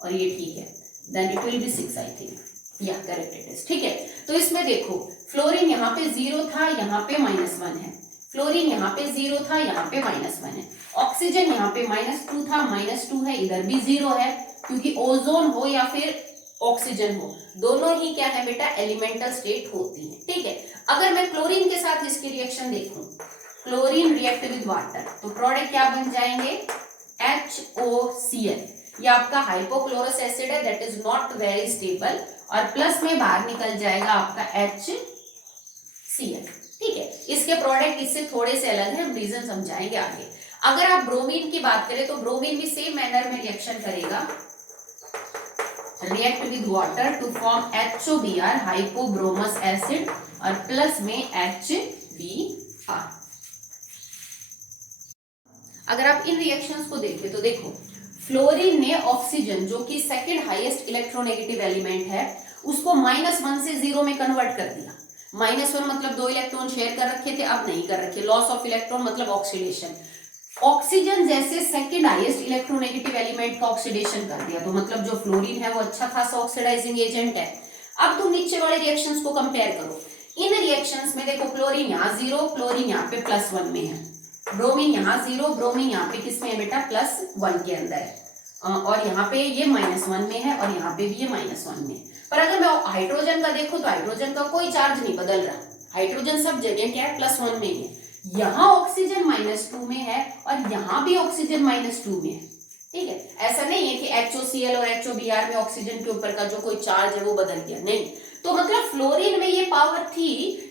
और ये ठीक है, then it will be 6 I think, या करेक्ट इट इज। ठीक है, तो इसमें देखो फ्लोरीन यहाँ पे 0 था, यहाँ पे -1 है, फ्लोरीन यहाँ पे 0 था, यहाँ पे -1 है, ऑक्सीजन यहाँ पे -2 था, -2 है, इधर भी 0 है, क्योंकि ओजोन हो या फिर ऑक्सीजन हो, दोनों ही क्या है बेटा, एलिमेंटल स्टेट होती है। ठीक है, अगर मैं क्लोरीन के साथ इसकी रिएक्शन देखूं, क्लोरीन रिएक्ट विद वाटर, तो प्रोडक्ट क्या बन जाएंगे, HOCl। ये आपका हाइपोक्लोरस एसिड है, that is not very stable, और प्लस में बाहर निकल जाएगा आपका HCl। ठीक है, इसके प्रोडक्ट इससे थोड़े से अलग है, हम रीजन समझाएंगे आगे। अगर आप ब्रोमीन की बात करें तो ब्रोमीन भी सेम मैनर में रिएक्शन करेगा, react with water to form HOBr hypobromous acid और प्लस में HBr। अगर आप इन रिएक्शंस को देखें तो देखो फ्लोरीन ने ऑक्सीजन जो कि सेकंड हाईएस्ट इलेक्ट्रोनेगेटिव एलिमेंट है उसको -1 से 0 में कन्वर्ट कर दिया। -1 मतलब 2 इलेक्ट्रॉन शेयर कर रखे थे, अब नहीं कर रखे, लॉस ऑफ इलेक्ट्रॉन मतलब ऑक्सीडेशन। ऑक्सीजन जैसे सेकंड हाईएस्ट इलेक्ट्रोनेगेटिव एलिमेंट का ऑक्सीडेशन कर दिया, तो मतलब जो फ्लोरीन है वो अच्छा खासा ऑक्सीडाइजिंग एजेंट है। अब तुम नीचे वाले रिएक्शंस को कंपेयर करो, इन रिएक्शंस में देखो क्लोरीन यहाँ 0, क्लोरीन यहाँ पे +1 में है, ब्रोमीन यहाँ 0, ब्रोमीन यहाँ पे किसमें है बेटा, +1 के अंदर है, और यहाँ पे ये -1 में है और यहाँ पे भी ये -1 में। पर अगर मैं हाइड्रोजन का देखूं तो हाइड्रोजन का कोई चार्ज नहीं बदल रहा, हाइड्रोजन सब जगह क्या है, +1 में ही है। यहाँ ऑक्सीजन -2 में है और यहाँ भी ऑक्सीजन -2 में है। ठीक है, ऐसा नहीं है कि HOCl और HOBr में ऑक्सीजन के ऊपर का जो कोई चार्ज है वो बदल गया, नहीं। तो मतलब फ्लोरीन में ये पावर थी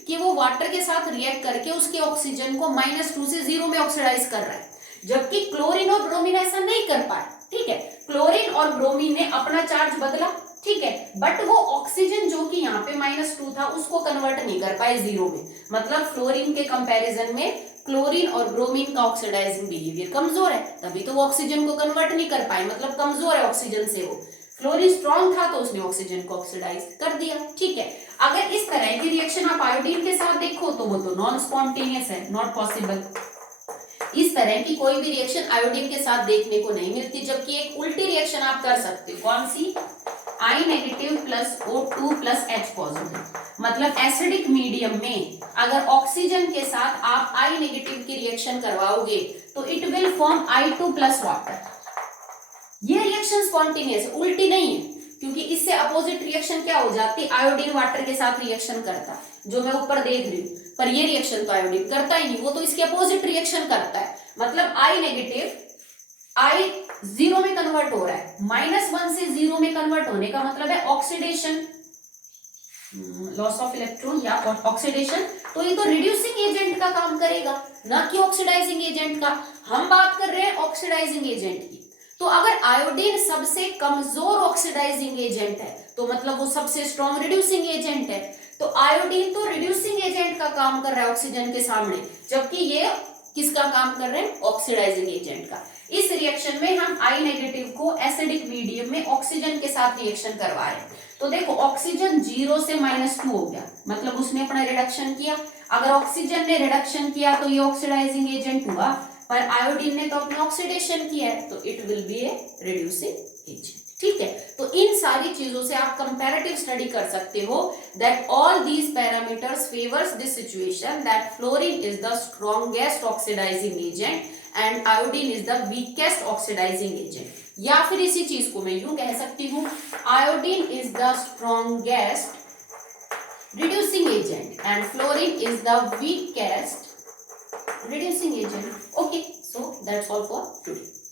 कि वो वाटर के साथ रिएक्ट करके उसके ऑक्सीजन को -2 से 0 में ऑक्सीडाइज कर रहा है, जबकि क्लोरीन और ब्रोमीन ऐसा नहीं कर पाए। ठीक है, क्लोरीन और ब्रोमीन ने अपना चार्ज बदला, ठीक है, बट वो ऑक्सीजन जो कि यहाँ पे -2 था उसको कन्वर्ट नहीं कर पाए 0 में। मतलब फ्लोरीन के कंपैरिजन में क्लोरीन और ब्रोमीन का ऑक्सीडाइजिंग बिहेवियर कमजोर है, तभी तो वो ऑक्सीजन को कन्वर्ट नहीं कर पाए, मतलब कमजोर है ऑक्सीजन से वो। फ्लोरीन स्ट्रॉन्ग था तो उसने ऑक्सीजन को ऑक्सीडाइज कर दिया। ठीक है, अगर इस तरह की रिएक्शन आप आयोडीन के साथ देखो तो वो तो नॉन स्पॉन्टेनियस है, नॉट पॉसिबल। इस तरह की कोई भी रिएक्शन आयोडीन के साथ देखने को नहीं मिलती, जबकि एक उल्टी रिएक्शन आप कर सकते हो, कौन सी, I negative plus O2 plus H positive. मतलब एसिडिक मीडियम में अगर ऑक्सीजन के साथ आप I नेगेटिव की रिएक्शन करवाओगे तो it will form I2 plus water. ये रिएक्शन स्पॉन्टेनियस, उल्टी नहीं है, क्योंकि इससे अपोजिट रिएक्शन क्या हो जाती, आयोडीन वाटर के साथ रिएक्शन करता, जो मैं ऊपर देख रही हूँ, पर ये रिएक्शन तो आयोडीन करता ही नहीं, वो तो इसके अपोजिट रिएक्शन करता है। मतलब I नेगेटिव I 0 में कन्वर्ट हो रहा है, -1 से 0 में कन्वर्ट होने का मतलब है ऑक्सीडेशन, लॉस ऑफ इलेक्ट्रॉन या ऑक्सीडेशन, तो ये तो रिड्यूसिंग एजेंट का काम करेगा, ना कि ऑक्सीडाइजिंग एजेंट का। हम बात कर रहे हैं ऑक्सीडाइजिंग एजेंट की। तो अगर आयोडीन सबसे कमजोर ऑक्सीडाइजिंग एजेंट है तो मतलब वो सबसे स्ट्रॉन्ग रिड्यूसिंग एजेंट है। तो आयोडीन तो रिड्यूसिंग एजेंट का काम कर रहा है ऑक्सीजन के सामने, जबकि ये किसका काम कर रहे हैं, ऑक्सीडाइजिंग एजेंट का। इस रिएक्शन में हम I नेगेटिव को एसिडिक मीडियम में ऑक्सीजन के साथ रिएक्शन करवा रहे हैं। तो देखो ऑक्सीजन 0 से -2 हो गया, मतलब उसने अपना रिडक्शन किया। अगर ऑक्सीजन ने रिडक्शन किया तो ये ऑक्सीडाइजिंग एजेंट हुआ, पर आयोडीन ने तो अपने ऑक्सीडेशन किया है, तो it will B a reducing agent. ठीक है, तो इन सारी चीजों से आप कंपैरेटिव स्टडी कर सकते हो that all these parameters favours this situation that fluorine is the strongest oxidising agent and iodine is the weakest oxidising agent. या फिर इसी चीज को मैं यूं कह सकती हूं, iodine is the strongest reducing agent and fluorine is the weakest reducing agent. Okay, so that's all for today.